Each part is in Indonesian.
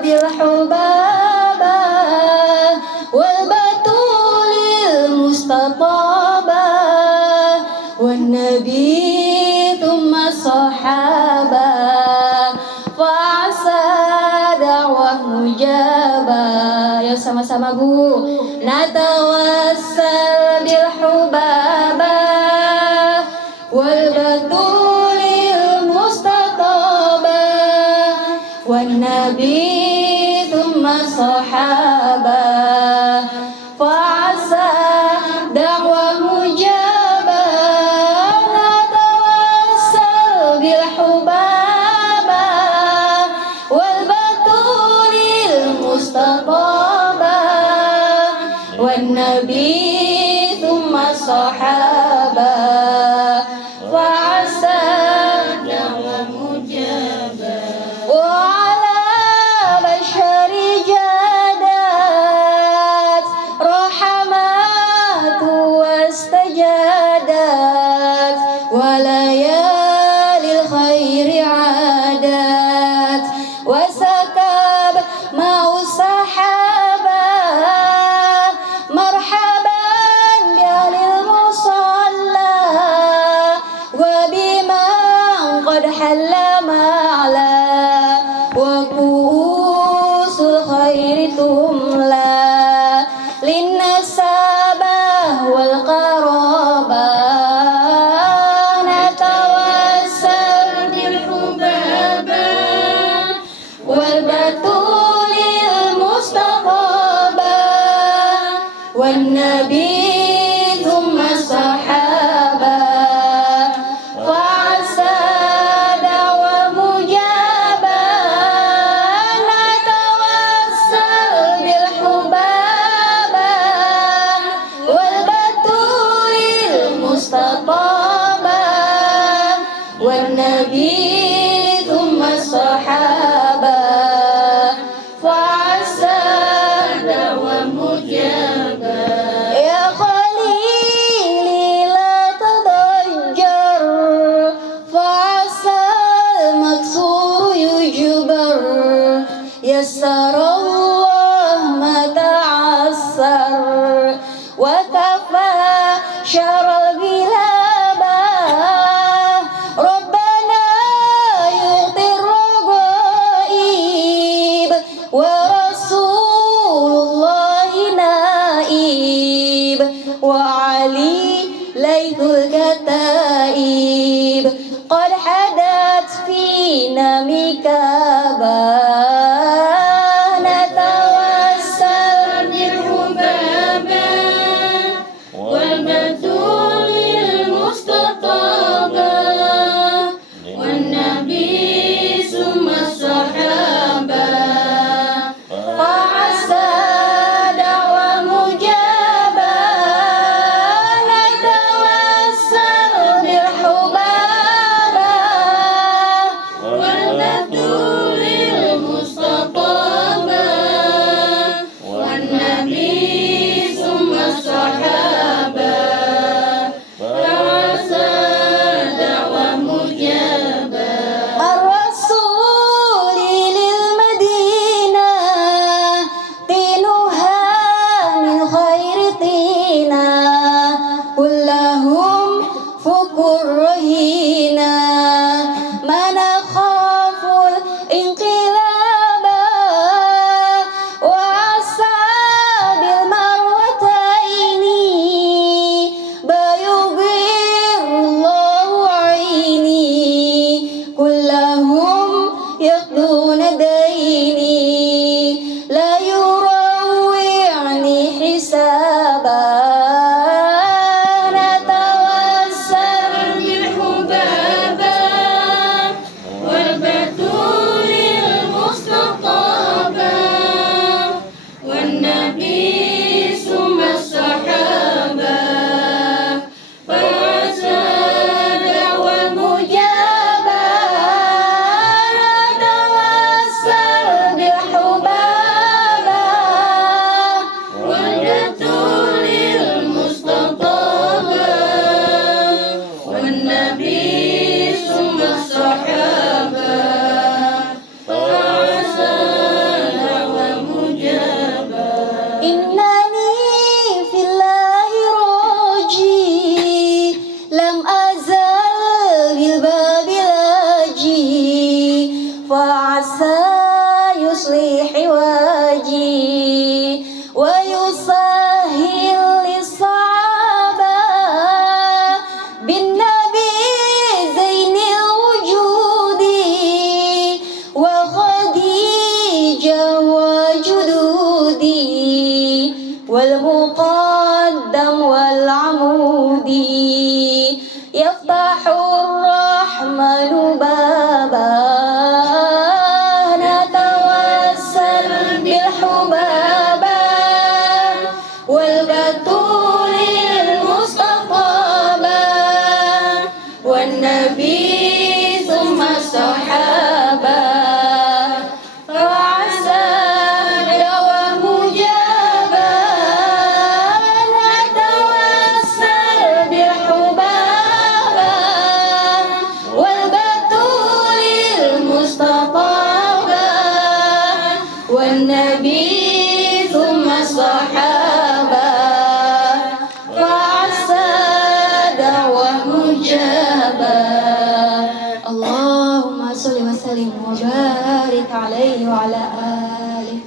بالحبابة والبتول المستطابة والنبي ثم الصحابة فعسى دعوة مجابة. Ya sama-sama Bu. Natawassal bil hubaba wal batulil mustataba wan nabi thumma sahaba fa'asa da'wah mujaba. Natawassal bil hubaba wal batulil mustataba wan nabi thumma sahaba fa'asa da'wah mujaba. وعلى بشر جادات رحمات واستجادات وليالي الخير عادات وسكب مع السحابة مرحبا بأهل المصلى وبمن قد حل معلا وكؤوس الخير تملى للنسابة والقرابة. نتوسل بالحبابة والبتول المستطابة والنبي ثم الصحابة فعسى دعوة مجابة. نتوسل بالحبابة والبتول المستطابة والنبي ثم الصحابة فعسى دعوة مجابة. يا خليلي لا تضجر فعسى المكسور يجبر يسر الله ما تعسر وكفى شر الغلابة ربنا يعطي الرغائب ورسول الله نائب وعلي ليث الكتائب قد حدث فينا مكابا. النبي ثم الصحابة فعسى دعوة مجابة اللهم صل وسلم وبارك عليه وعلى آله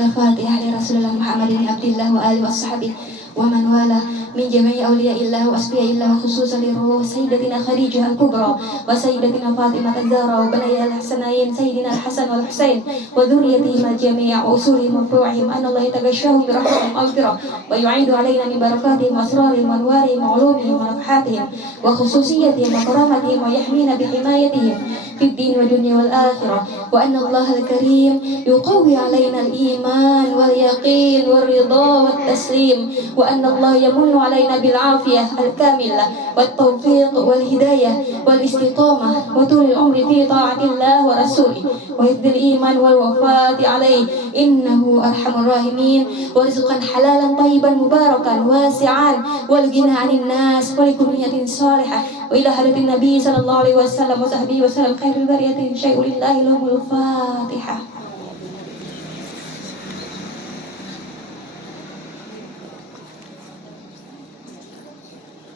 الفاتحة لرسول الله محمد بن عبد الله وآله وصحبه ومن والاه من جميع أولياء الله وأصفياء الله وخصوصا لروح سيدتنا خديجة الكبرى وسيدتنا فاطمة الزهراء وبنيها الحسنين سيدنا الحسن والحسين وذريتهما الجميع وأصولهم وفروعهم أن الله يتغشاهم برحمة ومغفرة ويعيد علينا من بركاتهم وأسرارهم وأنوارهم وعلومهم ونفحاتهم وخصوصيتهم وكرامتهم ويحمينا بحمايتهم في الدين والدنيا والآخرة وأن الله الكريم يقوي علينا الإيمان واليقين والرضا والتسليم وأن الله يمن علينا بالعافية الكاملة والتوفيق والهداية والاستقامة وطول العمر في طاعة الله ورسوله وحفظ الإيمان والوفاة عليه إنه أرحم الراحمين ورزقا حلالا طيبا مباركا واسعا والغنى عن الناس ولكل نية صالحة وإلى حضرة النبي صلى الله عليه وسلم وصحبه وسلم خير البرية شيء لله لهم الفاتحة.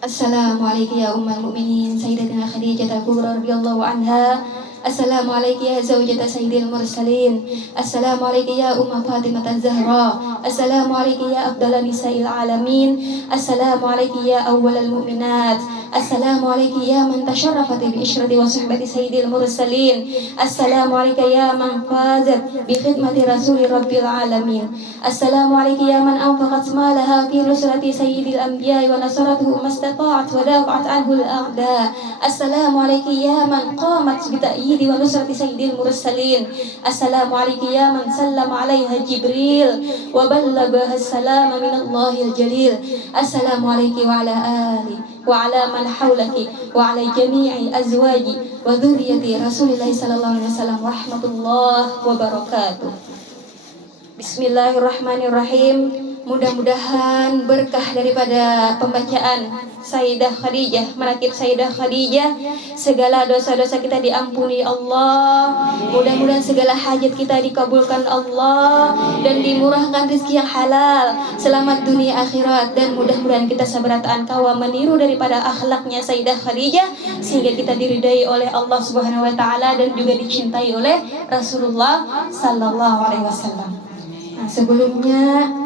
Assalamualaikum ya ummul mukminin Sayyidatina Khadijah al-Kubra radhiyallahu anha. Assalamualaikum ya zaujata sayyidil mursalin. Assalamualaikum ya umma Fatimah az-Zahra. Assalamualaikum ya afdala nisa'il alamin. Assalamualaikum ya awwalal mu'minat. Assalamualaikum ya man tasharrafat bi ishrati wa suhbati sayyidil mursalin. Assalamualaikum ya man fazat bi khidmati rasuli rabbil alamin. Assalamualaikum ya man anfaqat malaha fi nusrati sayyidil anbiya wa nasaratuhu mastata'at wa dafa'at anhu al-a'da. Assalamualaikum ya man qamat bi ta'yidi wa nusrati sayyidil mursalin. Assalamualaikum ya man sallama 'alaiha Jibril wa ballaghaha as-salama min Allahil jalil. Assalamualaikum wa ala ali wa ala man hawlaki wa ala jami'i azwaji wa dhurriyyati Rasulillah sallallahu alaihi wasallam rahmatullah wa barakatuh. Bismillahirrahmanirrahim. Mudah-mudahan berkah daripada pembacaan Sayyidah Khadijah, menakib Sayyidah Khadijah, segala dosa-dosa kita diampuni Allah. Mudah-mudahan segala hajat kita dikabulkan Allah dan dimurahkan rezeki yang halal, selamat dunia akhirat, dan mudah-mudahan kita sabaratan kawa meniru daripada akhlaknya Sayyidah Khadijah sehingga kita diridai oleh Allah Subhanahu wa taala dan juga dicintai oleh Rasulullah sallallahu alaihi wasallam. Nah, sebelumnya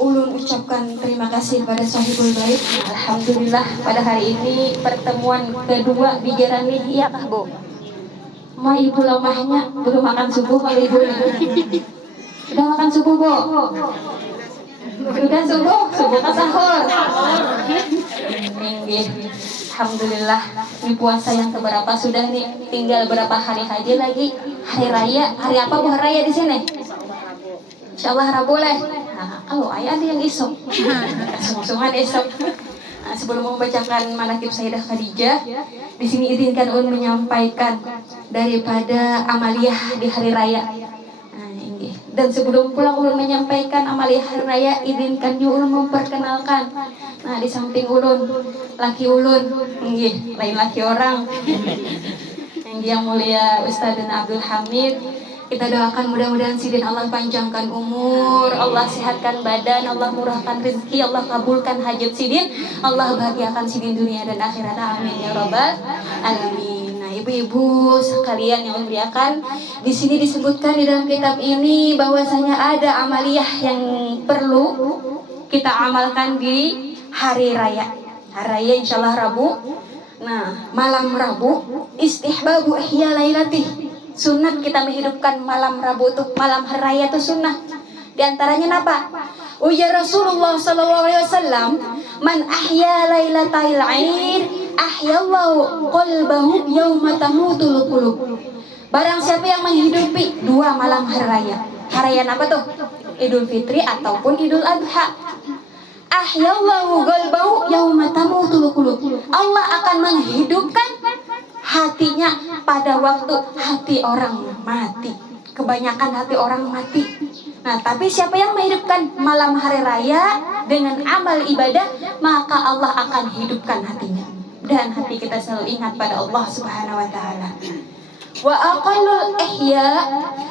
ulun ucapkan terima kasih pada Sahibul Bait. Alhamdulillah pada hari ini pertemuan kedua bijaran nih, iya kah Bu? Ma ibu lemahnya belum makan subuh kalau ibu sudah makan subuh Bu? Sudah subuh kan sahur. Alhamdulillah ini puasa yang keberapa sudah nih, tinggal berapa hari aja lagi hari raya. Hari apa Bu raya di sini? Insyaallah Rabu boleh. Nah, kalau ayah ada yang esok, sungguh-sungguhan esok. Nah, sebelum membacakan manakib Sayyidah Khadijah, di sini izinkan ulun menyampaikan daripada amaliyah di hari raya. Nah, ini. Dan sebelum pulang ulun menyampaikan amaliyah hari raya, izinkan juga ulun memperkenalkan. Nah, di samping ulun, laki ulun, lain laki orang, yang mulia Ustaz Abdul Hamid. Kita doakan mudah-mudahan sidin Allah panjangkan umur, Allah sehatkan badan, Allah murahkan rezeki, Allah kabulkan hajat sidin, Allah bahagiakan sidin dunia dan akhirat. Amin ya rabbal alamin. Nah, ibu-ibu sekalian yang muliakan, di sini disebutkan di dalam kitab ini bahwasanya ada amaliyah yang perlu kita amalkan di hari raya. Hari raya insyaallah Rabu. Nah, malam Rabu istihbabu ihya lailatih. Sunat kita menghidupkan malam Rabu itu, malam hari raya itu sunnah. Di antaranya apa? Ujar Rasulullah sallallahu alaihi wasallam, "Man ahya lailatal 'aid, ahyallahu qalbahu yauma tamutul qulub." Barang siapa yang menghidupi dua malam hari raya. Hari raya apa tuh? Idul Fitri ataupun Idul Adha. Ahyallahu qalbahu yauma tamutul qulub. Allah akan menghidupkan hatinya pada waktu hati orang mati. Kebanyakan hati orang mati. Nah, tapi siapa yang menghidupkan malam hari raya dengan amal ibadah, maka Allah akan hidupkan hatinya. Dan hati kita selalu ingat pada Allah Subhanahu wa taala. wa aqallul ihya,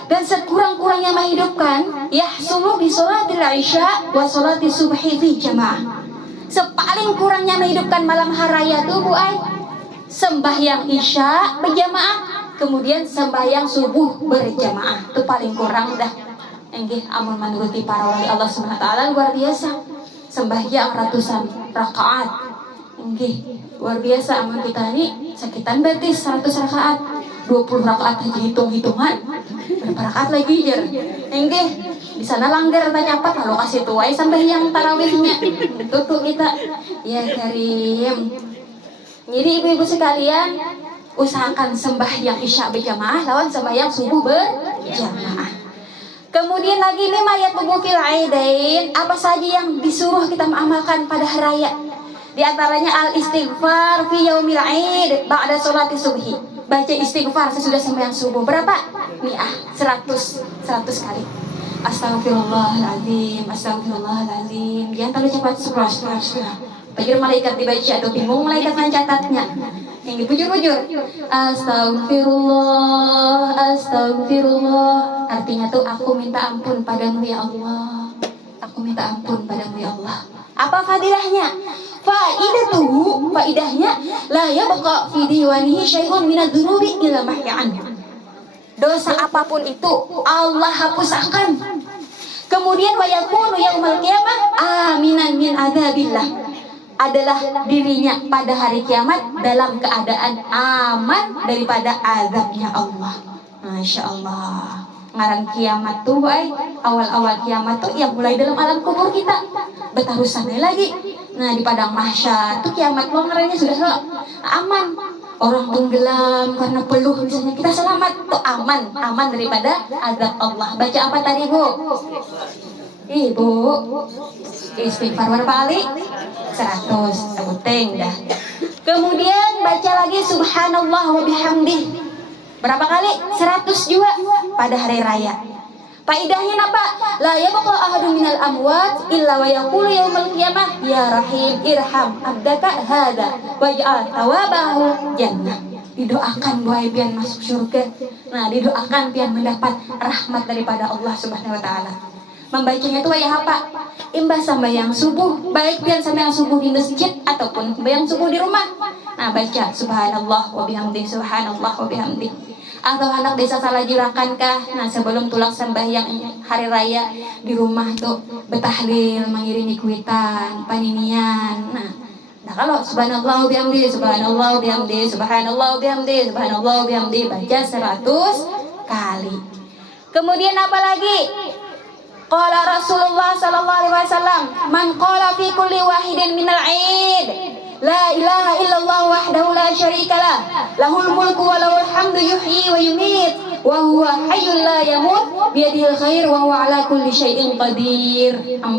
dan sekurang-kurangnya menghidupkan yahsulu bi sholatil isya wa sholati subhi fi jamaah. Sepaling kurangnya menghidupkan malam hari raya tuh Bu Ai, sembahyang isya berjamaah, kemudian sembahyang subuh berjamaah. Itu paling kurang dah. Enggih, amun menuruti para wali Allah Subhanahu wa taala luar biasa. Sembahyang ratusan rakaat. Enggih, luar biasa. Amun kita ini sakitan berarti 100 rakaat. 20 rakaat aja hitung-hitungan. Berapa rakaat lagi jer? Enggih, di sana langgar tanya apa kalau kasih tuai sembahyang tarawihnya. Tutup kita. Ya Karim. Jadi ibu-ibu sekalian, usahakan sembahyang isya berjamaah lawan sembahyang subuh berjamaah. Kemudian lagi nih mayat tubuh fil aidain, apa saja yang disuruh kita mengamalkan pada hari raya? Di antaranya al istighfar fi yaumil aid ba'da sholati subhi. Baca istighfar sesudah sembahyang subuh. Berapa? Mi'ah, 100 kali. Astagfirullahaladzim, astagfirullahaladzim. Jangan terlalu cepat surah. Pikir malaikat dibaca atau bingung malaikat mencatatnya. Yang dibujur-bujur. Astagfirullah. Artinya tuh aku minta ampun padamu ya Allah. Aku minta ampun padamu ya Allah. Apa fadilahnya? Faidahnya la yabqa fi diwanihi syai'un minadz-dzunubi illa mahya'an. Dosa apapun itu Allah hapuskan. Kemudian wa yakunu yaumal qiyamah aminan min adzabillah. Adalah dirinya pada hari kiamat dalam keadaan aman daripada azabnya Allah. Masya Allah. Ngaran kiamat tuh, awal-awal kiamat tuh yang mulai dalam alam kubur kita. Betarusannya lagi. Nah di padang mahsyar tuh kiamat lo ngarannya sudah aman. Orang tenggelam karena peluh misalnya, kita selamat tuh aman daripada azab Allah. Baca apa tadi Bu? Ibu istighfar berapa kali? 100, sebuteng dah. Kemudian baca lagi subhanallah wa bihamdih. Berapa kali? 100 juga pada hari raya. Faidahnya apa? La yabqa ahadun minal amwat illa wa yaqulu yaumal qiyamah ya rahim irham abdaka hada waj'al thawabahu jannah. Didoakan boy biar masuk surga. Nah, didoakan biar mendapat rahmat daripada Allah Subhanahu wa taala. Membacanya itu ya apa? Imbas sembahyang subuh, baik pian sembahyang subuh di masjid ataupun sembahyang subuh di rumah. Nah, baca subhanallah wa bihamdi, subhanallah wa bihamdi. Atau anak desa salah jurakan kah? Nah, sebelum tulang sembahyang hari raya di rumah tuh betahlil, mengiringi kuitan, paninian. Nah, kalau subhanallah wa bihamdi, subhanallah wa bihamdi, subhanallah wa bihamdi, subhanallah wa bihamdi, baca 100 kali. Kemudian apa lagi? Qala Rasulullah sallallahu alaihi wasallam, man qala fi kulli wahidin minal 'id la ilaha illallah wahdahu la syarikalah lahul mulku wa lahul hamdu yuhyi wa yumit wa huwa hayyul la yamut biyadihil khair wa huwa ala kulli syai'in qadir. 400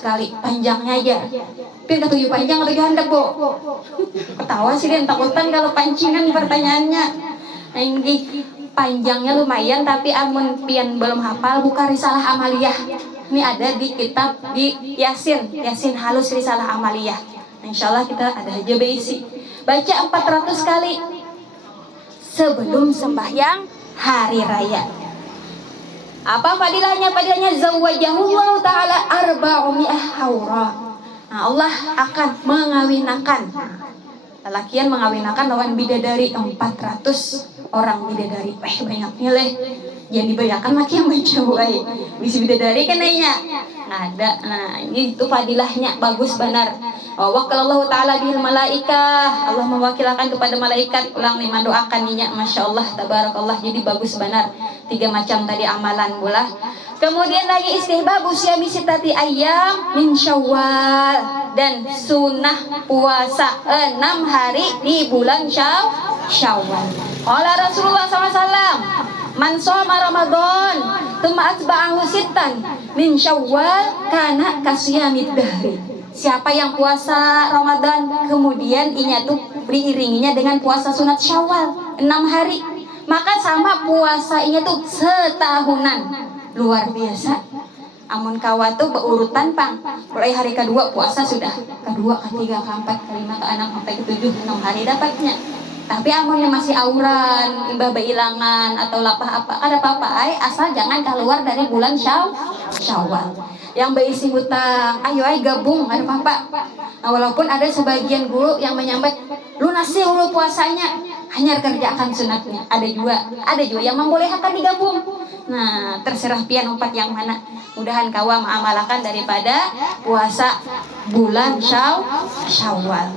kali panjangnya aja. Pin ketujuh panjang atau handap Bu? Ketawa sih dia takutan kalau pancingan pertanyaannya. Ini panjangnya lumayan, tapi amun pian belum hafal buka risalah amaliyah. Ini ada di kitab di Yasin halus risalah amaliyah. Insyaallah kita ada aja basic. Baca 400 kali sebelum sembahyang hari raya. Apa fadilahnya? Fadilahnya zawwajahullahu ta'ala arba'umi'ah haura. Nah, Allah akan mengawinakan. Lelakian mengawinakan lawan bidadari 400 orang bidadari. Banyaknya leh. Jangan dibayangkan laki yang baca buai. Bisa bidadari kan nanya. Ada. Nah, ini itu fadilahnya bagus benar. Wakalallahu ta'ala bihil malaikah. Allah mewakilkan kepada malaikat ulang nih mendoakan ninya. Masya Allah, tabarakallah. Jadi bagus benar. 3 macam tadi amalan bola. Kemudian lagi istihbab usia misitati ayam min syawal, dan sunnah puasa 6 hari di bulan Syawal. Qala Rasulullah SAW, man shoma Ramadan tsumma atba'ahu sittan min Syawal kana kasiyamid dahri. Siapa yang puasa Ramadan kemudian inya tuh diiringinya dengan puasa sunat Syawal 6 hari, maka sama puasa inya tuh setahunan. Luar biasa. Amun kawa tuh berurutan pang. Mulai hari kedua puasa sudah kedua, ketiga, keempat, kelima, keenam, sampai ketujuh, 6 hari dapatnya. Tapi amunnya masih auran, imbah beilangan atau lapah apa, ada apa-apa ay, asal jangan keluar dari bulan Syawal. Yang berisi hutang, ayo ay gabung, ada apa-apa. Nah, walaupun ada sebagian guru yang menyambat lunasi dulu puasanya, hanya kerjakan sunatnya. Ada juga yang membolehkan digabung. Nah, terserah pian empat yang mana. Mudahan kawa mengamalkan daripada puasa bulan Syawal.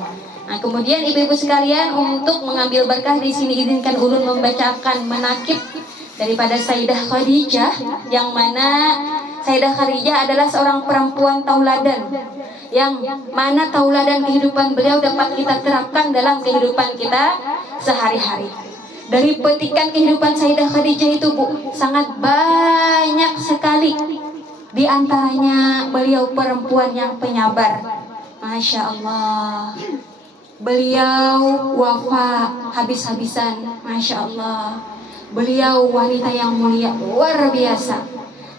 Nah, kemudian ibu-ibu sekalian, untuk mengambil berkah di sini izinkan ulun membacakan manakib daripada Sayyidah Khadijah, yang mana Sayyidah Khadijah adalah seorang perempuan tauladan, yang mana tauladan kehidupan beliau dapat kita terapkan dalam kehidupan kita sehari-hari. Dari petikan kehidupan Sayyidah Khadijah itu, Bu, sangat banyak sekali. Di antaranya beliau perempuan yang penyabar. Masya Allah. Beliau wafat habis-habisan, Masya Allah. Beliau wanita yang mulia, luar biasa.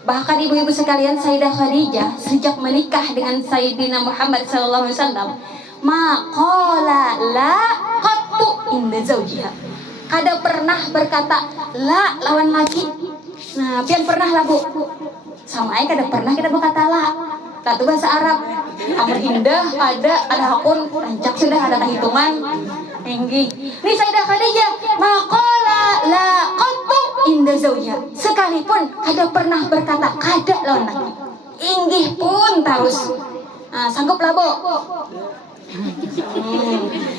Bahkan ibu-ibu sekalian, Sayyidah Khadijah sejak menikah dengan Sayyidina Muhammad SAW, maqala la qattu inda zawjiha, kada pernah berkata la lawan laki. Nah, pian pernah lah, Bu. Sama aja kada pernah kita berkata la. Itu bahasa Arab. Amar indah ada hakun rancak sudah ada kehitungan tinggi. Ini Sayyidah Khadijah maqala la qattu inda zawjiha, sekalipun kada pernah berkata kada lawan laki. Inggih pun terus. Nah, sanggup lah, Bu.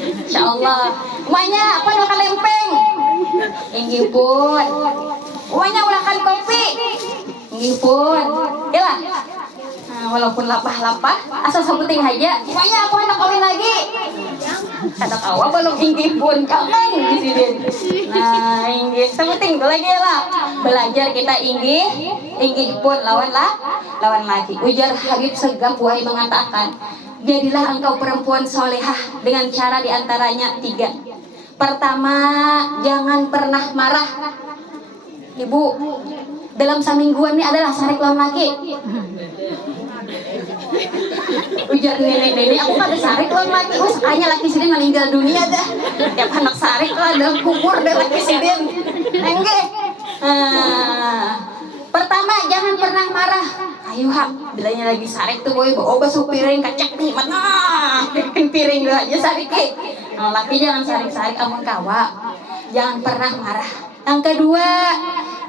Insyaallah. Umanya apa makan lempeng? Inggih pun. Umanya ulakan kopi. Inggih pun. Yalah. Nah, walaupun lapah-lapah, asal sebuting aja. Umanya aku anak kawin lagi. Kada kawa belum inggih pun kangen di sini. Nah, inggih sebuting lagi lah. Belajar kita inggih pun lawan laki. Ujar Habib Segaf Wahai mengatakan, jadilah engkau perempuan solehah dengan cara diantaranya 3. Pertama, jangan pernah marah. Ibu, dalam samingguan ini adalah sarik lawan laki. Ujar nenek-nenek, aku kada sarik lawan laki. Oh, sekalinya laki sidin meninggal dunia dah. Tiap anak sarik lah dalam kubur dari laki sidin. Enggak. Pertama, jangan pernah marah. Ayo hak, bilanya lagi sarik tuh boy, bawa basuh piring kacak nih, mana? Piring gak aja sarik ke. Nah, laki jangan sarik-sarik amun kawa. Jangan pernah marah. Yang kedua,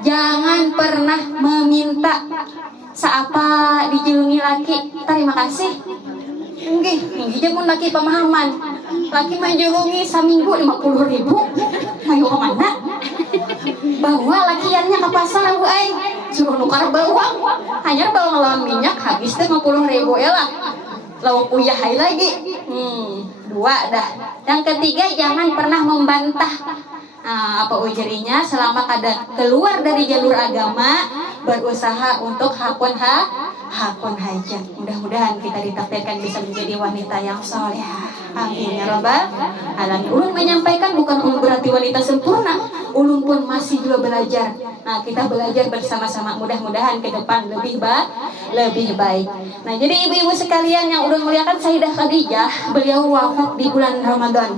jangan pernah meminta seapa dijulungi laki. Terima kasih. Enggih, jamun laki pemahaman. Laki menjulungi seminggu 50.000. Ayo kemana? Bawa lakiannya ke pasar, Bu ay. Suruh nukar bawang. Hanya bawang lawan minyak habis deh 50.000 ya lah. Lawan uyah lagi. 2 dah. Yang ketiga, jangan pernah membantah. Nah, apa ujerinya, selama kada keluar dari jalur agama, berusaha untuk hakun hajat. Mudah-mudahan kita ditakdirkan bisa menjadi wanita yang solehah. Amin ya rabbal alamin. Ulun menyampaikan bukan ulun berarti wanita sempurna. Ulun pun masih juga belajar. Nah, kita belajar bersama-sama. Mudah-mudahan ke depan lebih baik. Nah, jadi ibu-ibu sekalian yang ulun muliakan, Sayyidah Khadijah, beliau wafat di bulan Ramadan.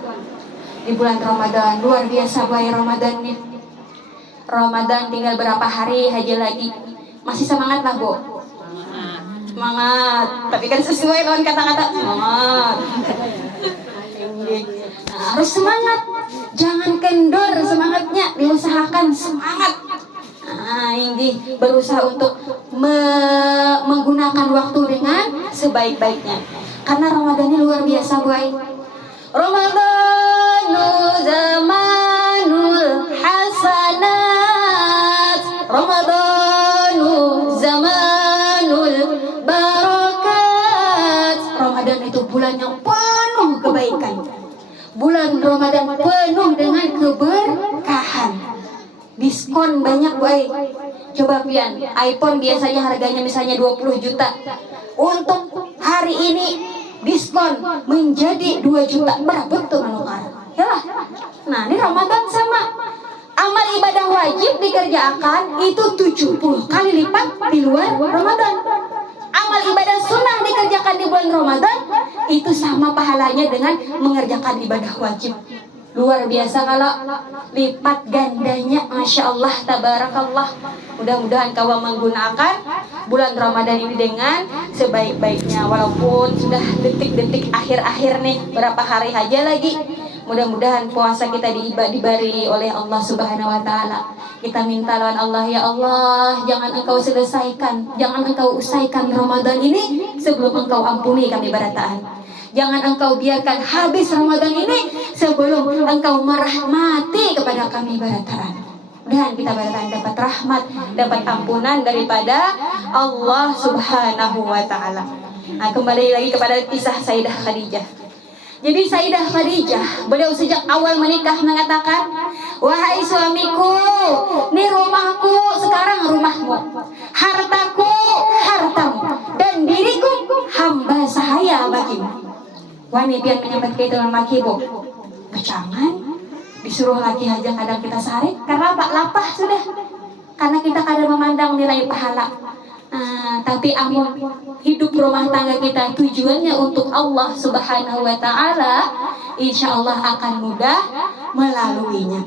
Di bulan Ramadan, luar biasa baik Ramadan nih. Ramadan tinggal berapa hari aja lagi. Masih semangat lah, Bu. Semangat. Tapi kan sesuai dengan kata-kata semangat. Nah, harus semangat. Jangan kendor semangatnya, diusahakan semangat. Nah, ini berusaha untuk menggunakan waktu dengan sebaik-baiknya. Karena Ramadan ini luar biasa, boy. Ramadanu zamanul hasanat, Ramadanu zamanul barakat. Ramadan itu bulan yang penuh kebaikan. Bulan Ramadan penuh dengan keberkahan. Diskon banyak, boy. Coba pian, iPhone biasanya harganya misalnya 20 juta. Untuk hari ini diskon menjadi 2 juta. Berapa tuh manukar? Yalah. Nah, ini Ramadan sama. Amal ibadah wajib dikerjakan itu 70 kali lipat di luar Ramadan. Amal ibadah sunnah dikerjakan di bulan Ramadan itu sama pahalanya dengan mengerjakan ibadah wajib. luar biasa kalau lipat gandanya, Masya Allah, tabarakallah. Mudah-mudahan kau menggunakan bulan Ramadan ini dengan sebaik-baiknya, walaupun sudah detik-detik akhir-akhir nih, berapa hari aja lagi. Mudah-mudahan puasa kita diberi oleh Allah Subhanahu wa Ta'ala. Kita minta lawan Allah, ya Allah, jangan engkau selesaikan, jangan engkau usaikan Ramadan ini sebelum engkau ampuni kami barataan. Jangan engkau biarkan habis Ramadan ini sebelum engkau merahmati kepada kami barataan. Dan kita barataan dapat rahmat, dapat ampunan daripada Allah Subhanahu wa Ta'ala. Nah, kembali lagi kepada kisah Sayyidah Khadijah. Jadi Sayyidah Khadijah, beliau sejak awal menikah mengatakan, wahai suamiku, ini rumahku sekarang rumahmu, hartaku hartamu, dan diriku hamba sahaya bagimu. Wanita yang menyampaikan itu dengan laki bu, kecangan, disuruh laki aja kadang kita sarik, karena apa? Lapah sudah, karena kita kadang memandang nilai pahala. Tapi amun hidup rumah tangga kita tujuannya untuk Allah Subhanahu wa Ta'ala, insya Allah akan mudah melaluinya.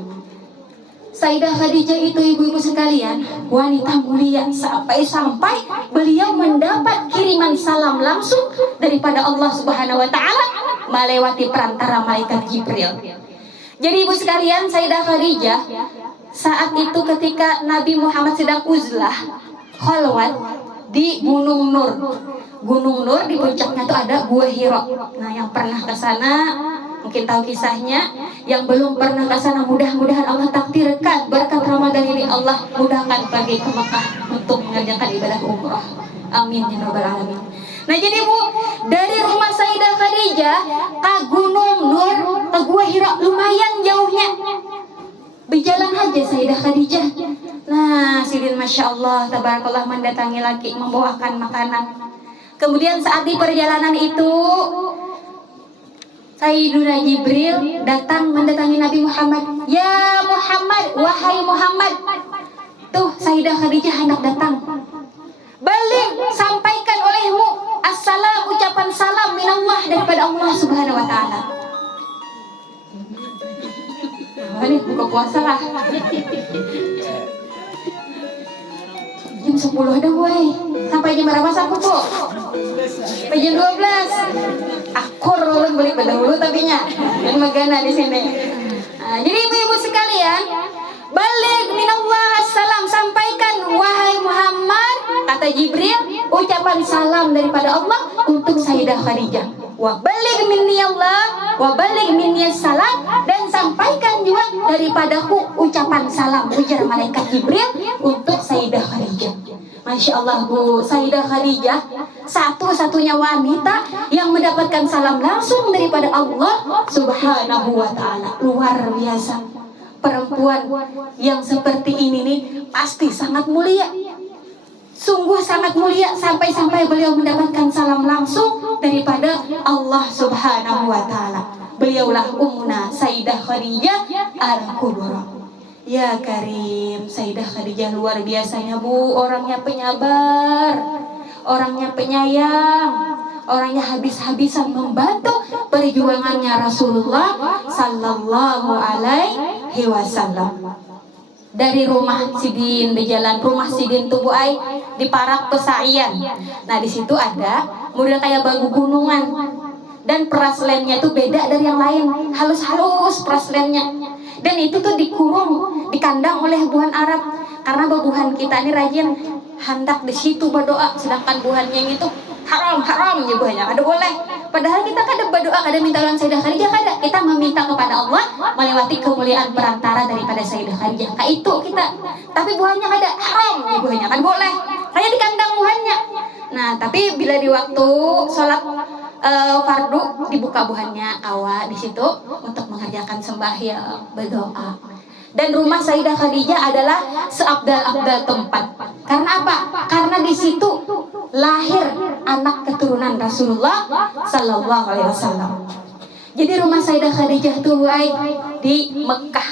Sayyidah Khadijah itu, ibu-ibu sekalian, wanita mulia, sampai-sampai beliau mendapat kiriman salam langsung daripada Allah Subhanahu wa Ta'ala melewati perantara malaikat Jibril. Jadi ibu sekalian, Sayyidah Khadijah saat itu ketika Nabi Muhammad sedang uzlah khalwat di Gunung Nur. Gunung Nur di puncaknya itu ada Gua Hira. Nah, yang pernah ke sana mungkin tahu kisahnya. Yang belum pernah ke sana, mudah-mudahan Allah takdirkan berkat Ramadan ini Allah mudahkan pergi ke Mekah untuk mengerjakan ibadah umrah. Amin ya rabbal alamin. Nah, jadi Bu, dari rumah Sayyidah Khadijah ke Gunung Nur, ke Gua Hira lumayan jauhnya. Berjalan aja Sayyidah Khadijah. Nah, sidin Masya Allah, tabarakallah, mendatangi laki, membawakan makanan. Kemudian saat di perjalanan itu, Sayyiduna Jibril datang mendatangi Nabi Muhammad. Ya Muhammad, wahai Muhammad. Tuh Sayyidah Khadijah hendak datang. Balik, sampaikan olehmu assalam, ucapan salam minallah daripada Allah Subhanahu wa Ta'ala. Ini buka puasa lah. Jam 10 ada boy. Sampai jam berapa saku bu? Sampai jam 12. Akur ulun beli dahulu tapinya. Yang magana di sini. Nah, jadi ibu-ibu sekalian, balik minallah assalam, sampaikan wahai Muhammad, kata Jibril, ucapan salam daripada Allah untuk Sayyidah Khadijah. Wa balik minni Allah, wa balik minni salam, dan sampaikan juga daripadaku ucapan salam, ujar malaikat Jibril untuk Sayyidah Khadijah. Masya Allah Bu, Sayyidah Khadijah satu-satunya wanita yang mendapatkan salam langsung daripada Allah Subhanahu wa Ta'ala. Luar biasa. Perempuan yang seperti ini nih pasti sangat mulia. Sungguh sangat mulia, sampai-sampai beliau mendapatkan salam langsung daripada Allah Subhanahu wa Ta'ala. Beliaulah Ummuna Sayyidah Khadijah Al-Kubra. Ya Karim, Sayyidah Khadijah luar biasanya Bu, orangnya penyabar, orangnya penyayang, orangnya habis-habisan membantu perjuangannya Rasulullah Sallallahu Alaihi Wasallam. Dari rumah Sidin berjalan, rumah Sidin tuh Bu Ai di Parak Pesayan. Nah di situ ada model kayak bangku gunungan, dan peraslennya tuh beda dari yang lain, halus-halus peraslennya. Dan itu tuh dikurung, dikandang oleh buhan Arab. Karena buhan kita ini rajin hendak di situ berdoa, sedangkan buhannya yang itu haram ya buhannya, ada boleh. Padahal kita kada berdoa, kada minta ulang Sayyidah Khadijah, kada. Kita meminta kepada Allah melewati kemuliaan perantara daripada Sayyidah Khadijah. Kayak itu kita. Tapi buhannya kada, haram ya buhannya, kada boleh. Kayak dikandang buhannya. Nah, tapi bila di waktu sholat fardu dibuka buhannya awal di situ untuk mengerjakan sembahyang, berdoa. Dan rumah Sayyidah Khadijah adalah seabdal-abdal tempat. Karena apa? Karena di situ lahir anak keturunan Rasulullah Sallallahu Alaihi Wasallam. Jadi rumah Sayyidah Khadijah itu di Mekah.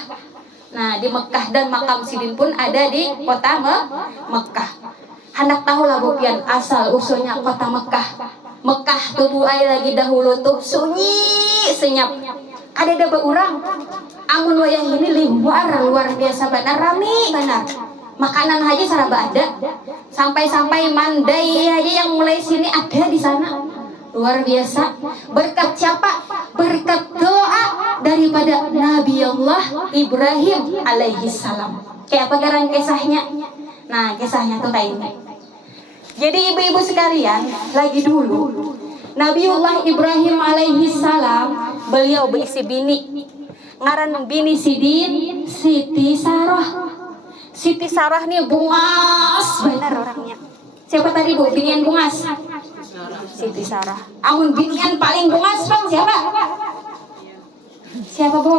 Nah di Mekah, dan makam Sidin pun ada di kota Mekah. Hendak tahu lah Bu pian asal usulnya kota Mekah. Mekah tuh Bu lagi dahulu tuh sunyi senyap. Ada orang, Amun wayah ini luar biasa benar, rame benar. Makanan aja saraba ada. Sampai-sampai mandai aja yang mulai sini ada di sana. Luar biasa. Berkat siapa? Berkat doa daripada Nabi Allah Ibrahim alaihi salam. Kayak apa garang kisahnya? Nah, kisahnya tuh kayak ini. Jadi ibu-ibu sekalian, lagi dulu Nabiullah Ibrahim alaihi salam, beliau berisi bini. Ngaran bini Sidin, Siti Sarah. Siti Sarah nih bungas benar orangnya. Siapa tadi Bu? Binian bungas? Siti Sarah. Amun binian paling bungas bang siapa? Siapa Bu?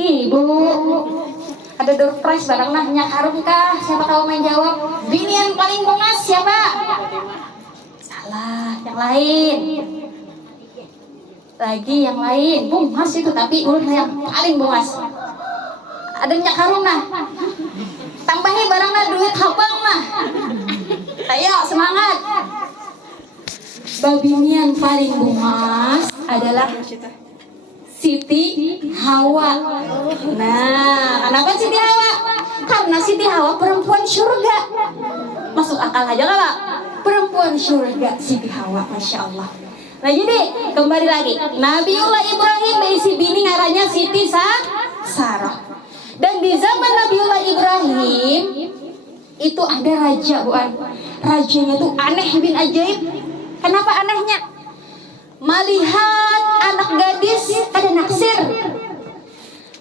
Ibu. Ada door prize barang nah, nyak harum kah? Siapa tahu main jawab? Binian paling bungas siapa? Salah, yang lain. Lagi yang lain, bungas itu tapi ulun yang paling bungas. Ada nyak harum nah. Tambahi barang nah duit habang nah. Ayo semangat. Babinian paling bungas adalah Siti Hawa. Nah, kenapa Siti Hawa? Karena Siti Hawa perempuan surga. Masuk akal aja nggak Pak? Perempuan surga Siti Hawa, Masya Allah. Nah jadi kembali lagi, Nabiullah Ibrahim berisi bini ngarannya Siti Sarah. Dan di zaman Nabiullah Ibrahim itu ada raja bukan? Rajanya tuh aneh bin ajaib. Kenapa anehnya? Melihat anak gadis ada naksir,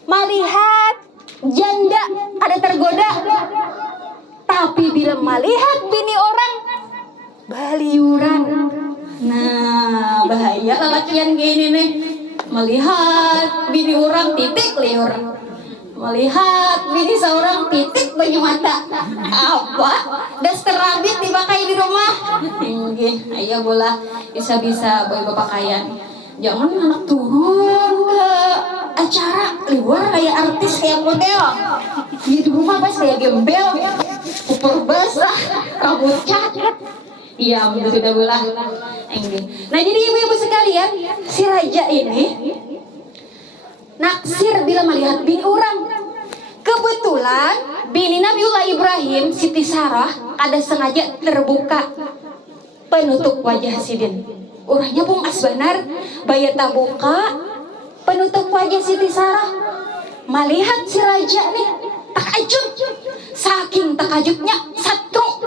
melihat janda ada tergoda, tapi bila melihat bini orang baliuran. Nah bahaya lelakian gini nih, melihat bini orang titik liur, melihat bini seorang titik banyu mata. Apa? Daster rabit dipakai di rumah. Tinggi, ayo bola bisa-bisa boy berpakaian. Jangan anak turun ke acara luar kayak artis kayak model. Di rumah pas kayak gembel, uper basah, rambut cacat. Iya, betul sudah bola. Nah jadi ibu-ibu sekalian, si raja ini naksir bila melihat bini orang. Kebetulan bini Nabiullah Ibrahim, Siti Sarah, ada sengaja terbuka penutup wajah Sidin. Urahnya bungas benar, bayata buka penutup wajah Siti Sarah. Melihat si raja nih, takajub. Saking takajubnya satruk.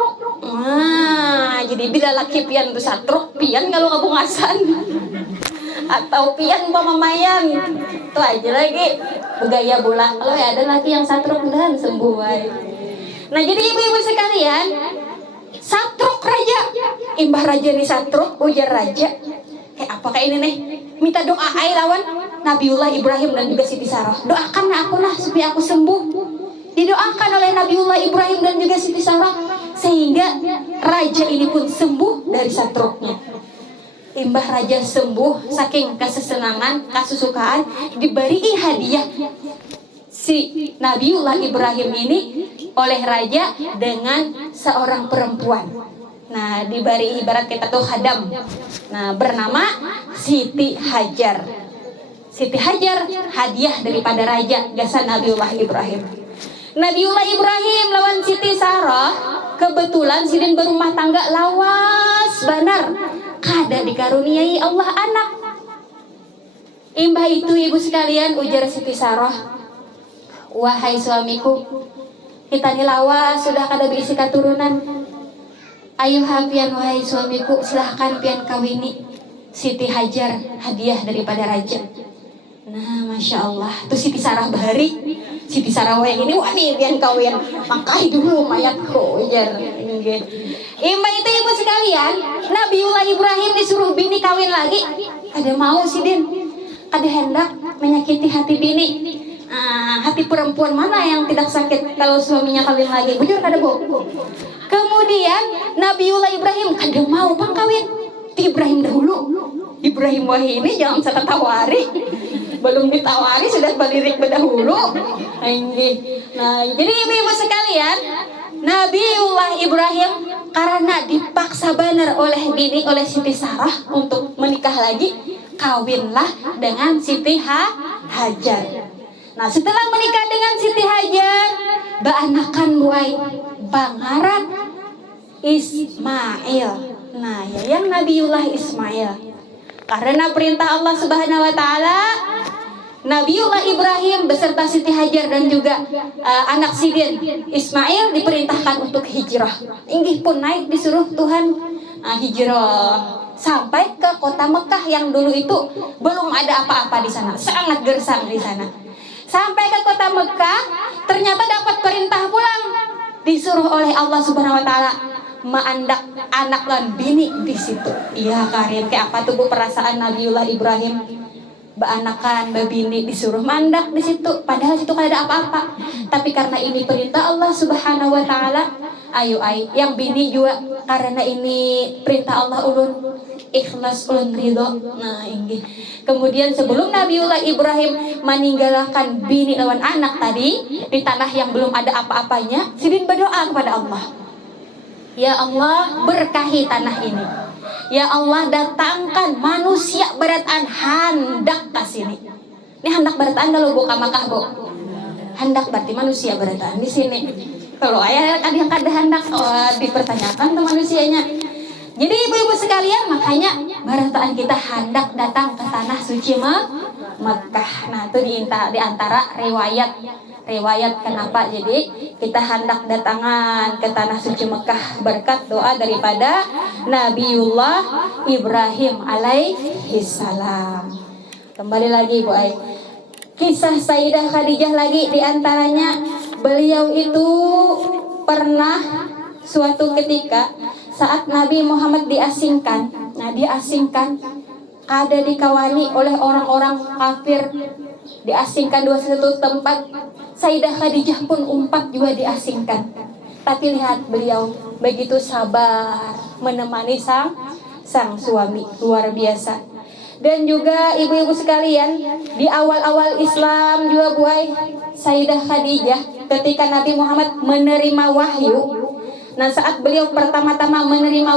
Nah, jadi bila laki pian tuh satruk, pian kalau kebungasan. Atau pian pamamayan. Itu aja lagi bergaya bola. Kalau ya ada lagi yang satruk dan sembuh. Nah jadi ibu-ibu sekalian, satruk raja, imbah raja nih satruk, ujar raja, apa kayak ini nih, minta doa ay lawan Nabiullah Ibrahim dan juga Siti Sarah. Doakan aku lah supaya aku sembuh. Didoakan oleh Nabiullah Ibrahim dan juga Siti Sarah, sehingga raja ini pun sembuh dari satruknya. Imbah raja sembuh, saking kesesenangan, kesusukaan, diberi hadiah si Nabiullah Ibrahim ini oleh raja dengan seorang perempuan. Nah, diberi ibarat kita tuh khadam. Nah, bernama Siti Hajar. Siti Hajar hadiah daripada raja jasa Nabiullah Ibrahim. Nabiullah Ibrahim lawan Siti Sarah, kebetulan Sidin berumah tangga lawas benar. Kada dikaruniai Allah anak. Imbah itu ibu sekalian, ujar Siti Sarah, wahai suamiku, kita nih lawas sudah kada berisi keturunan. Ayo pian wahai suamiku, silahkan pian kawini Siti Hajar, hadiah daripada raja. Nah Masya Allah, tuh Siti Sarah bahari. Siti Sarah yang ini wani pian kawin, pakai dulu mayatku, ujar. Imbah itu ibu sekalian, Nabiullah Ibrahim disuruh bini kawin lagi. Ada mau Sidin, ada hendak menyakiti hati bini. Hati perempuan mana yang tidak sakit kalau suaminya kawin lagi? Bujur kada Bu? Kemudian Nabiullah Ibrahim kada mau bang kawin. Ibrahim dahulu. Ibrahim wahai ini jangan saya tawari. Belum ditawari sudah balirik berdahulu. Nah, jadi ibu-ibu sekalian, Nabiullah Ibrahim karena dipaksa benar oleh bini, oleh Siti Sarah untuk menikah lagi, kawinlah dengan Siti Hajar. Nah setelah menikah dengan Siti Hajar, baanakan buai bangaran Ismail. Nah ya yang Nabiullah Ismail. Karena perintah Allah Subhanahu wa taala, Nabiullah Ibrahim beserta Siti Hajar dan juga anak Sidin Ismail diperintahkan untuk hijrah. Inggih pun naik disuruh Tuhan hijrah sampai ke kota Mekah yang dulu itu belum ada apa-apa di sana, sangat gersang di sana. Sampai ke kota Mekah, ternyata dapat perintah pulang, disuruh oleh Allah Subhanahu wa taala maandak anak lan bini di situ. Iya karim kayak apa tuh Bu perasaan Nabiullah Ibrahim, baanakan babini disuruh mandak di situ, padahal situ kan ada apa-apa. Tapi karena ini perintah Allah Subhanahu wa taala, ayo yang bini juga karena ini perintah Allah ulun ikhlas ulun ridho. Nah ini kemudian sebelum Nabiullah Ibrahim meninggalkan bini lawan anak tadi di tanah yang belum ada apa-apanya, Sidin berdoa kepada Allah, ya Allah berkahi tanah ini, ya Allah datangkan manusia berataan handak ke sini. Ini handak berataan kalau buka Makkah Bu, handak berarti manusia berataan di sini. Kalau ayah kadang-kadang hendak dipertanyakan tuh manusianya. Jadi ibu-ibu sekalian, makanya barataan kita hendak datang ke tanah suci Mekah. Nah itu di antara riwayat kenapa jadi kita hendak datangan ke tanah suci Mekah berkat doa daripada Nabiullah Ibrahim alaihi salam. Kembali lagi Bu Ai, kisah Sayyidah Khadijah lagi diantaranya, beliau itu pernah suatu ketika saat Nabi Muhammad diasingkan. Nah diasingkan ada dikawani oleh orang-orang kafir, diasingkan dua satu tempat. Sayyidah Khadijah pun umpat juga diasingkan. Tapi lihat beliau begitu sabar menemani sang suami, luar biasa. Dan juga ibu-ibu sekalian, di awal-awal Islam juga buai Sayyidah Khadijah ketika Nabi Muhammad menerima wahyu. Nah saat beliau pertama-tama menerima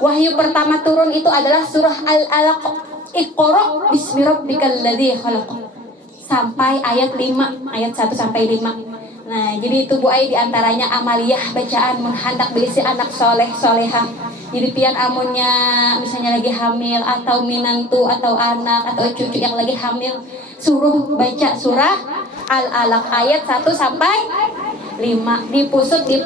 wahyu pertama turun itu adalah surah Al-Alaq, Iqra bismi rabbikal ladzi khalaq, sampai ayat 5, ayat 1 sampai 5. Nah jadi itu Bu Ai diantaranya amaliyah bacaan menghendak berisi anak soleh soleha. Jadi pian amunnya misalnya lagi hamil atau minantu atau anak atau cucu yang lagi hamil, suruh baca surah Al-Alaq ayat 1 sampai 5, dipusut di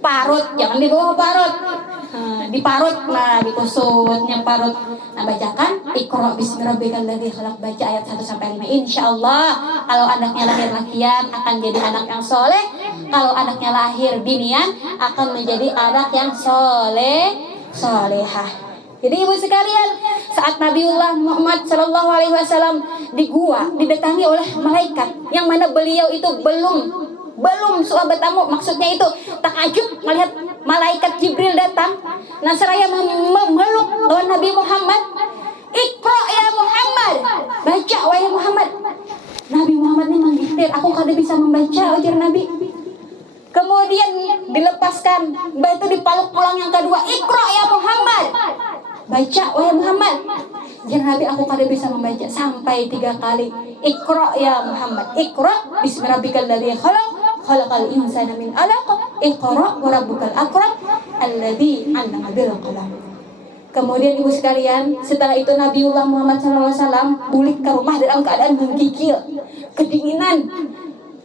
parut, jangan di bawah parut, di parut, nah dipusutnya parut. Nah bacakan Iqra bismi rabbikal ladzi khalaq, baca ayat 1 sampai 5. Insyaallah kalau anaknya lahir lakian akan jadi anak yang soleh, kalau anaknya lahir binian akan menjadi anak yang solehah. Jadi ibu sekalian, saat Nabiullah Muhammad SAW di gua didatangi oleh malaikat, yang mana beliau itu belum sahabat tamu, maksudnya itu takajub melihat malaikat Jibril datang. Nah seraya memeluk lawan Nabi Muhammad, Iqra ya Muhammad, baca wahai Muhammad. Nabi Muhammad ini menggigit, aku kada bisa membaca, ujar Nabi. Kemudian dilepaskan, itu dipaluk pulang yang kedua, Iqra ya Muhammad, baca wahai Muhammad. Ujar Nabi, aku kada bisa membaca, sampai 3 kali, Iqra ya Muhammad, Iqra bismi rabbikal ladzi khalaq, khalaqal insana min 'alaq, Iqra wa rabbukal akram alladzi 'allama bil qalam. Kemudian ibu sekalian, setelah itu Nabiullah Muhammad SAW balik ke rumah dalam keadaan menggigil, kedinginan,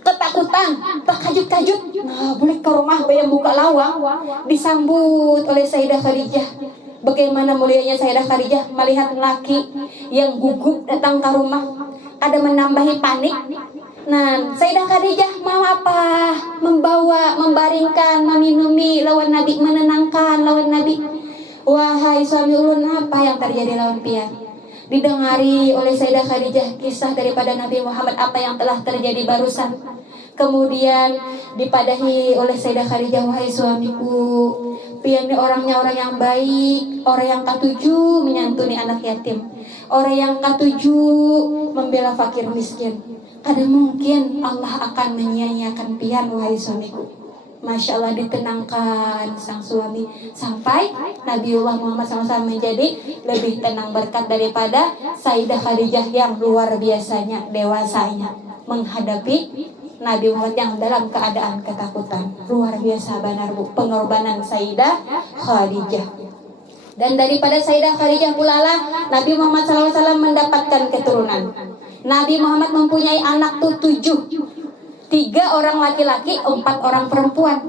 ketakutan, terkajut-kajut. Nah, balik ke rumah, bayang buka lawang, disambut oleh Sayyidah Khadijah. Bagaimana mulianya Sayyidah Khadijah melihat laki yang gugup datang ke rumah, ada menambahi panik. Nah, Sayyidah Khadijah mau apa? Membawa, membaringkan, meminumi lawan Nabi, menenangkan lawan Nabi. Wahai suami ulun, apa yang terjadi lawan pian? Didengari oleh Sayyidah Khadijah kisah daripada Nabi Muhammad apa yang telah terjadi barusan. Kemudian dipadahi oleh Sayyidah Khadijah, wahai suamiku, pian ini orangnya orang yang baik, orang yang ketujuh menyantuni anak yatim, orang yang ketujuh membela fakir miskin. Ada mungkin Allah akan menyia-nyiakan pian, wahai suamiku. Masya Allah ditenangkan sang suami sampai Nabiullah Muhammad SAW menjadi lebih tenang berkat daripada Sayyidah Khadijah yang luar biasanya dewasanya menghadapi Nabi Muhammad yang dalam keadaan ketakutan. Luar biasa benar Bu pengorbanan Sayyidah Khadijah. Dan daripada Sayyidah Khadijah pula lah Nabi Muhammad SAW mendapatkan keturunan. Nabi Muhammad mempunyai anak tuh 7. 3 orang laki-laki, 4 orang perempuan.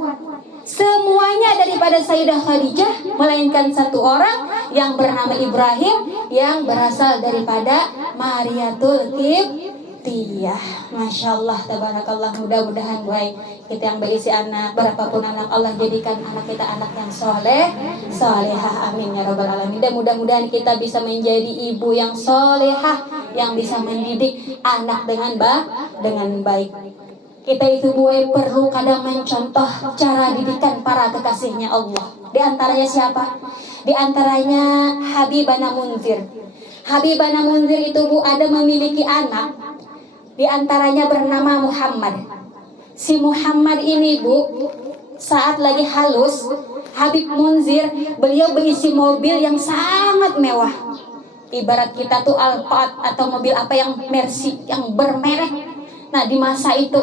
Semuanya daripada Sayyidah Khadijah, melainkan 1 orang yang bernama Ibrahim yang berasal daripada Mariatul Qibtiyah. Masya Allah, tabarakallah. Mudah-mudahan baik kita yang berisi anak, berapapun anak Allah jadikan anak kita anak yang soleh, solehah. Amin ya rabbal alamin. Dan mudah-mudahan kita bisa menjadi ibu yang solehah, yang bisa mendidik anak dengan baik. Kita itu perlu kadang mencontoh cara didikan para kekasihnya Allah. Di antaranya siapa? Di antaranya Habibana Munzir. Habibana Munzir itu Bu ada memiliki anak. Di antaranya bernama Muhammad. Si Muhammad ini Bu saat lagi halus, Habib Munzir beliau berisi mobil yang sangat mewah. Ibarat kita tuh Alphard atau mobil apa yang Mercy yang bermerek. Nah di masa itu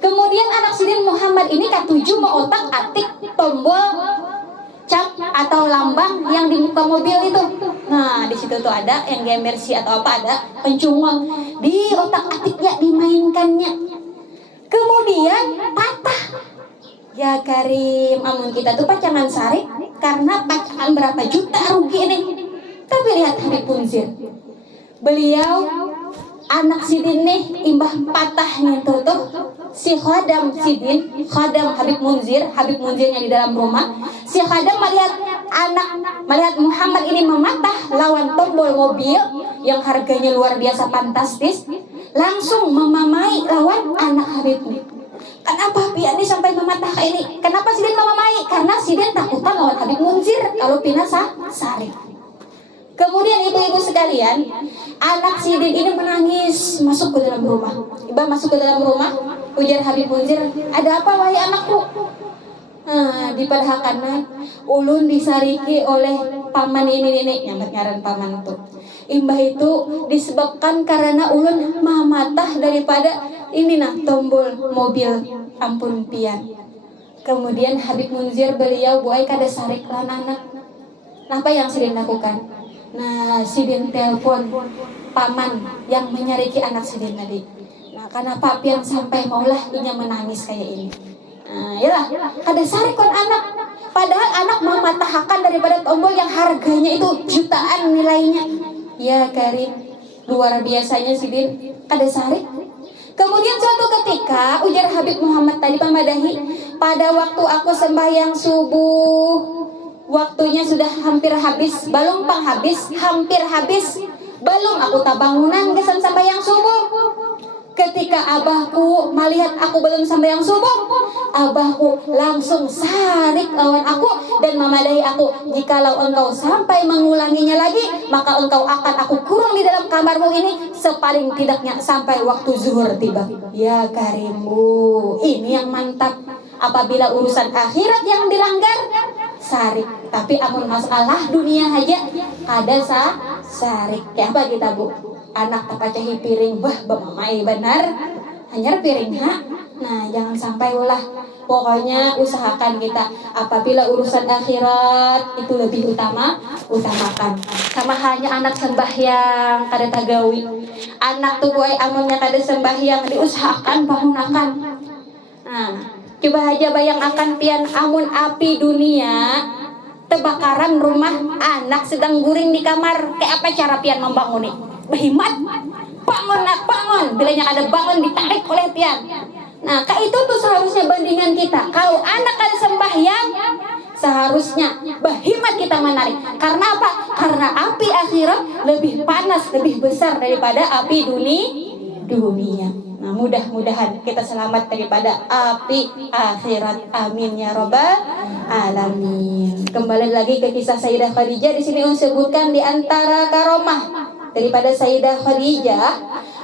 kemudian anak Sidin Muhammad ini ketujuh mengotak-atik tombol cap atau lambang yang di muka mobil itu. Nah di situ tuh ada yang Mercy atau apa ada pencungong di otak-atiknya dimainkannya. Kemudian patah. Ya Karim, amun kita tuh pacangan sari karena pacangan berapa juta rugi nih. Tapi lihat Habib Munzir, beliau anak Sidin nih imbah patahnya tuh si Khadam Sidin, Khadam Habib Munzirnya di dalam rumah. Si Khadam melihat Muhammad ini mematah lawan tombol mobil yang harganya luar biasa fantastis, langsung memamai lawan anak Habib nih. Kenapa Pian ini sampai mematah kayak ini? Kenapa Sidin memamai? Karena Sidin takutan lawan Habib Munzir kalau Pina sari. Kemudian ibu-ibu sekalian, anak Sidin ini menangis masuk ke dalam rumah. Iba masuk ke dalam rumah, ujar Habib Munzir, ada apa wahai anakku? Dipadahkan ulun disariki oleh paman ini nyambat ngaran paman itu. Imbah itu disebabkan karena ulun mamatah daripada ini tombol mobil ampun pian. Kemudian Habib Munzir beliau buai kada sarik lan anak. Apa yang Sidin lakukan? Nah, Sidin telepon paman yang menyariki anak Sidin tadi. Nah, kenapa pian sampai maulah inya menangis kayak ini? Nah, yalah, kada sarik kon anak. Padahal anak mematahkan daripada tombol yang harganya itu jutaan nilainya. Ya Karim, luar biasanya Sidin kada sarik. Kemudian suatu ketika ujar Habib Muhammad tadi pamadahi, pada waktu aku sembahyang subuh, waktunya sudah hampir habis, belum hampir habis, belum aku tak bangunan kesan sembahyang subuh. Ketika abahku melihat aku belum sembahyang subuh, abahku langsung sarik lawan aku dan memadahi aku, jikalau engkau sampai mengulanginya lagi, maka engkau akan aku kurung di dalam kamarmu ini sepaling tidaknya sampai waktu zuhur tiba. Ya Karimu, ini yang mantap. Apabila urusan akhirat yang dilanggar, sarik. Tapi amun masalah dunia aja ada sarik. Kayak apa kita Bu? Anak terpacahi piring, bamai benar hanyar piring Nah jangan sampai ulah. Pokoknya usahakan kita apabila urusan akhirat itu lebih utamakan. Sama hanya anak sembahyang kada tagawi, anak tuh buai amunnya kada sembahyang diusahakan bangunakan. Nah coba aja bayang akan pian amun api dunia terbakaran rumah, anak sedang guring di kamar, kayak apa cara pian membangun nih? Berhimat, bangun, bilanya ada bangun ditarik oleh pian. Nah, kayak itu tuh seharusnya bandingan kita. Kalau anak ada sembahyang, seharusnya berhimat kita menarik. Karena apa? Karena api akhirat lebih panas, lebih besar daripada api dunia. Nah, mudah-mudahan kita selamat daripada api akhirat. Amin ya robbal alamin. Kembali lagi ke kisah Sayyidah Khadijah. Di sini disebutkan di antara karomah daripada Sayyidah Khadijah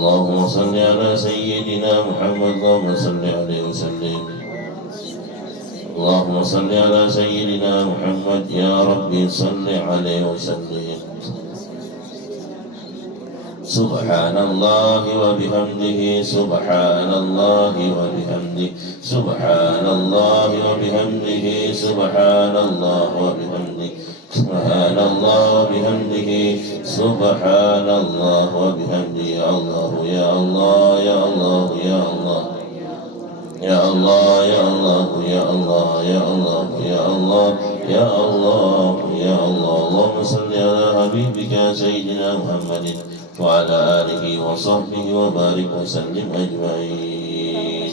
اللهم صل على سيدنا محمد اللهم صل عليه وسلم اللهم صل على سيدنا محمد يا ربي صل عليه وسلم سبحان الله وبحمده سبحان الله وبحمده سبحان الله وبحمده سبحان الله وبحمده سبحان الله وبحمده سبحان الله وبحمده يا الله يا الله يا الله يا الله يا الله يا الله يا الله يا الله يا الله يا الله يا الله اللهم صل على حبيبك سيدنا محمد وعلى آله وصحبه وبارك وسلم أجمعين.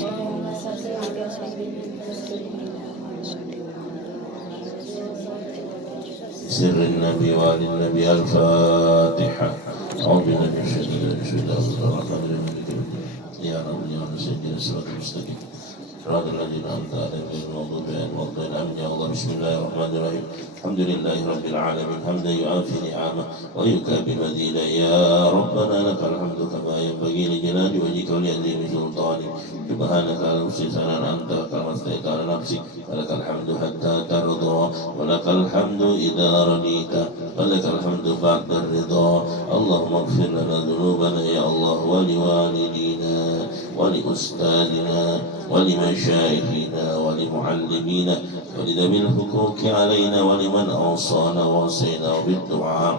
سر النبي وآل النبي الفاتحة. أعوذ بالله من الشيطان الرجيم. يا رب يا رب سيدنا الصراط المستقيم صراط الذين أنعمت عليهم غير المغضوب عليهم ولا الضالين. يا الله بسم الله الرحمن الرحيم الحمد لله رب العالمين حمدا يعافي نعمه ويكافئ مزيدا. يا ربنا لك الحمد كما ينبغي لجلال وجهك ولعظيم سلطانك. سبحانك لا نحصي ثناء أنت كما أثنيت على نفسك ولك الحمد حتى ترضى ولك الحمد إذا رضيت ولك الحمد بعد الرضا. اللهم اغفر لنا ذنوبنا يا الله ولوالدينا ولأستاذنا ولمشايخنا ولمعلمينا ولذوي الحقوق علينا ولمن أوصانا ووصينا بالدعاء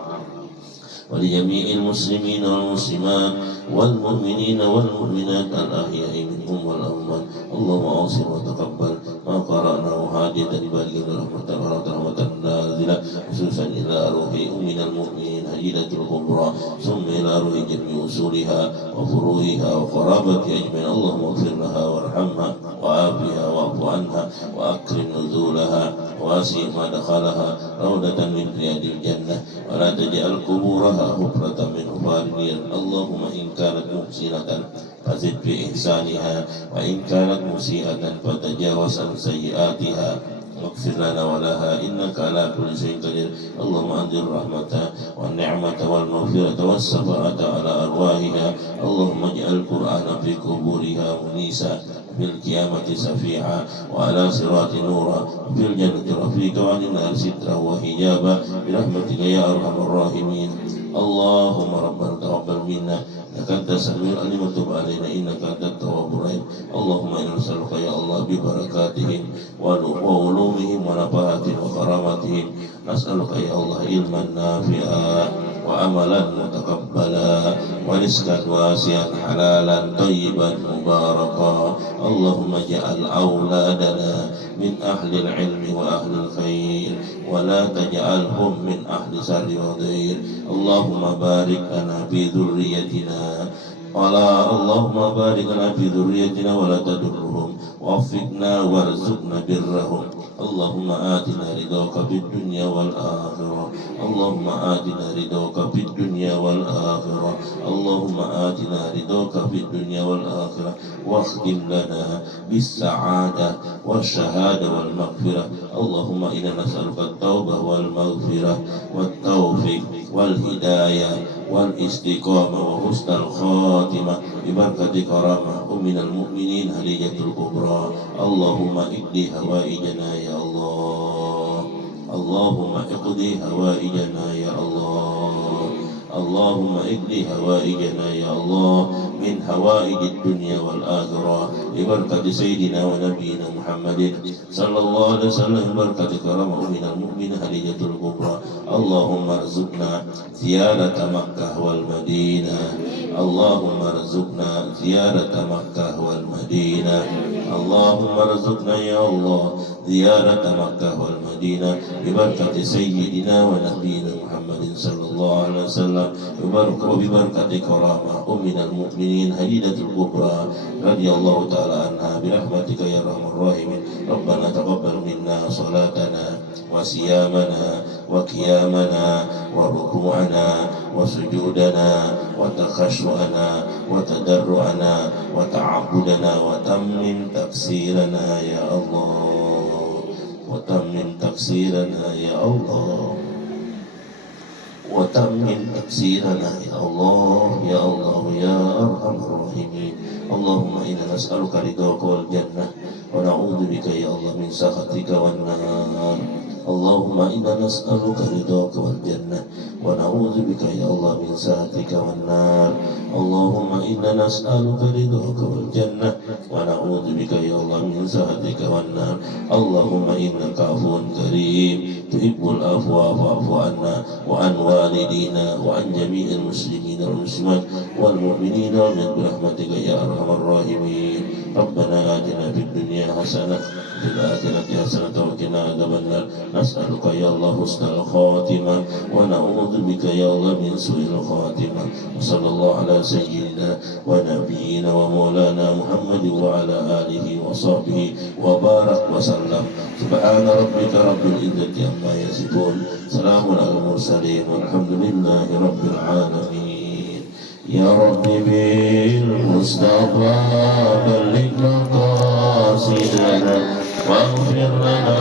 ولجميع المسلمين والمسلمات والمؤمنين والمؤمنات الأحياء منهم والأموات. اللهم أوصل وتقبل ما قرأناه هادية لبارك رحمة نازلة خصوصا إلى روح أمنا المؤمنين هجيلة الكبرى ثم إلى روح جميع أصولها وفروعها وقرابتها أجمعين. اللهم اغفر لها وارحمها وعافها واعف عنها وأكرم نزولها واسع مدخلها روضة من رياض الجنة ولا تجعل قبورها حفرة من حفار النير. اللهم إن كانت محسنة فزد بإحسانها وإن كانت مسيئة فتجاوز عن سيئاتها واغفر لنا ولها إنك على كل شيء قدير. اللهم أنزل الرحمة والنعمة والمغفرة والشفاعة على أرواحها. اللهم اجعل القرآن في قبورها منيسا في القيامة شفيعا وعلى صراط نورا وفي الجنة رفيقا وعن النار سترا وحجابا برحمتك يا أرحم الراحمين. اللهم ربنا تقبل منا إنك أنت السميع العليم وتب علينا إنك أنت التواب الرحيم. اللهم إنا نسألك يا الله ببركاتهم وعلومهم ونفحاتهم وكراماتهم. نسألك يا الله علما نافعا وعملا متقبلا ورزقا واسعا حلالا طيبا مباركا. اللهم اجعل أولادنا من أهل العلم وأهل الخير ولا تجعلهم من أهل شر وضير. اللهم بارك لنا في ذريتنا اللهم بارك لنا في ذريتنا ولا تضرهم ووفقنا وارزقنا برهم. اللهم آتنا رضاك في الدنيا والآخرة. اللهم آتنا رضاك في الدنيا والآخرة. اللهم آتنا رضاك في الدنيا والآخرة واختم لنا بالسعادة والشهادة والمغفرة. اللهم إنا نسألك التوبة والمغفرة والتوفيق والهداية والاستقامة وحسن الخاتمة ببركة كرامة أمنا المؤمنين هدية الكبرى. اللهم اقضي هوائجنا يا الله. اللهم اقضي هوائجنا يا الله. اللهم اقضي هوائجنا يا الله من هوائج الدنيا والآخرة ببركة سيدنا ونبينا محمد صلى الله عليه وسلم ببركة كرم أمنا المؤمن هدية الكبرى. اللهم ارزقنا زيارة مكة والمدينة. اللهم ارزقنا زيارة مكة والمدينة. اللهم ارزقنا يا الله زيارة مكة والمدينة ببركة سيدنا ونبينا محمد صلى الله عليه وسلم وببركة كرامة أمنا المؤمنين هدية الكبرى رضي الله تعالى عنها برحمتك يا أرحم الراحمين. ربنا تقبل منا صلاتنا وصيامنا وقيامنا وركوعنا وسجودنا وتخشعنا وتضرعنا وتعبدنا وتمم تقصيرنا يا الله. وتمم تقصيرنا يا الله. وتمم تقصيرنا يا الله يا الله يا أرحم الراحمين. اللهم إنا نسألك رضاك والجنة ونعوذ بك يا الله من سخطك والنار. اللهم إنا نسألك رضاك والجنة ونعوذ بك يا الله من سخطك والنار. اللهم إنا نسألك رضاك والجنة ونعوذ بك يا الله من سخطك والنار. اللهم إنك عفو كريم تحب العفو فاعف عنا وعن والدينا وعن جميع المسلمين والمسلمات والمؤمنين والمؤمنات برحمتك يا أرحم الراحمين. ربنا آتنا في الدنيا حسنة وفي الآخرة حسنة وقنا عذاب النار. نسألك يا الله حسن الخاتمة ونعوذ بك يا الله من سوء الخاتمة. وصلى الله على سيدنا ونبينا ومولانا محمد وعلى آله وصحبه وبارك وسلم. سبحان ربك رب العزة عما يصفون سلام على المرسلين والحمد لله رب العالمين. يا رب بالمصطفى بلغ مقاصدنا واغفر لنا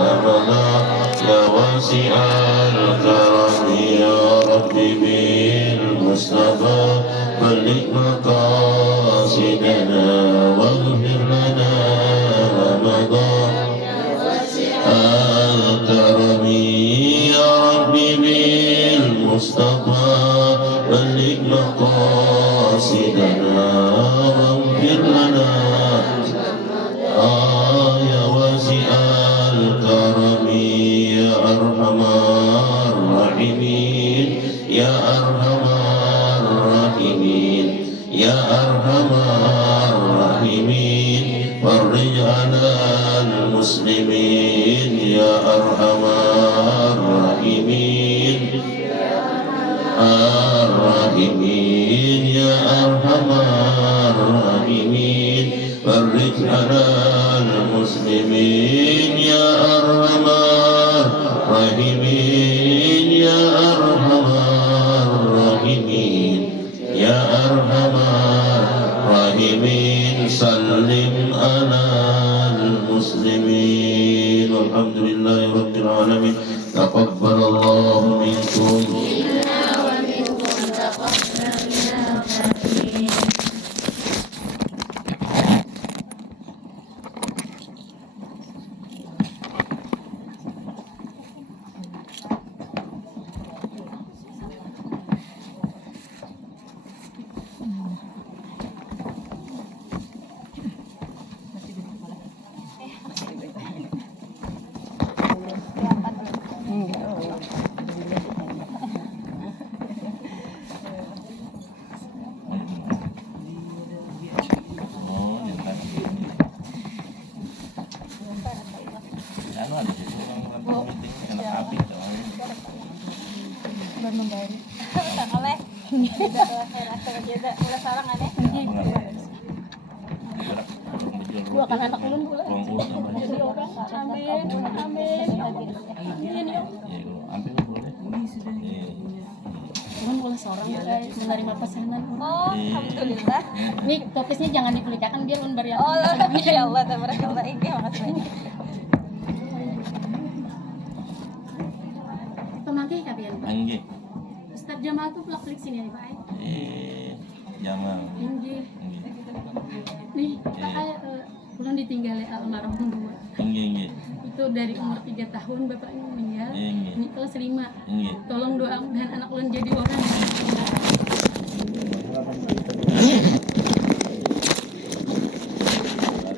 ما مضى يا واسع الكرم. يا رب بالمصطفى بلغ مقاصدنا واغفر لنا ما مضى الكرم. يا رب بالمصطفى بلغ مقاصدنا واغفر لنا يا واسع الكرم. يا أرحم الراحمين يا أرحم الراحمين يا أرحم الراحمين فرج على المسلمين يا أرحم الراحمين الراحمين يا أرحم الراحمين فرج على المسلمين يا أرحم الراحمين يا أرحم الراحمين يا أرحم الراحمين سلم على المسلمين. والحمد لله رب العالمين. تقبل الله منكم. Doakan anak ulun pula. Jadi orang. Amin. Amin. Amin ya. Ulun pula seorang guys menerima pesanan. Oh, alhamdulillah. Nih topisnya jangan dipelikakan biar ulun beri. Oh, ya Allah, tabarakallah. Ini makasih. Pemangki kalian Pak. Nggih. Ustaz Jamal tuh pelak sini nih Pak. Jamal. Nggih. Nggih. Nih, Pak ulun ditinggali almarhum dua. Nggih. Itu dari umur 3 tahun bapaknya meninggal. Nggih. Ini kelas 5. Nggih. Tolong doa dan anak ulun jadi orang.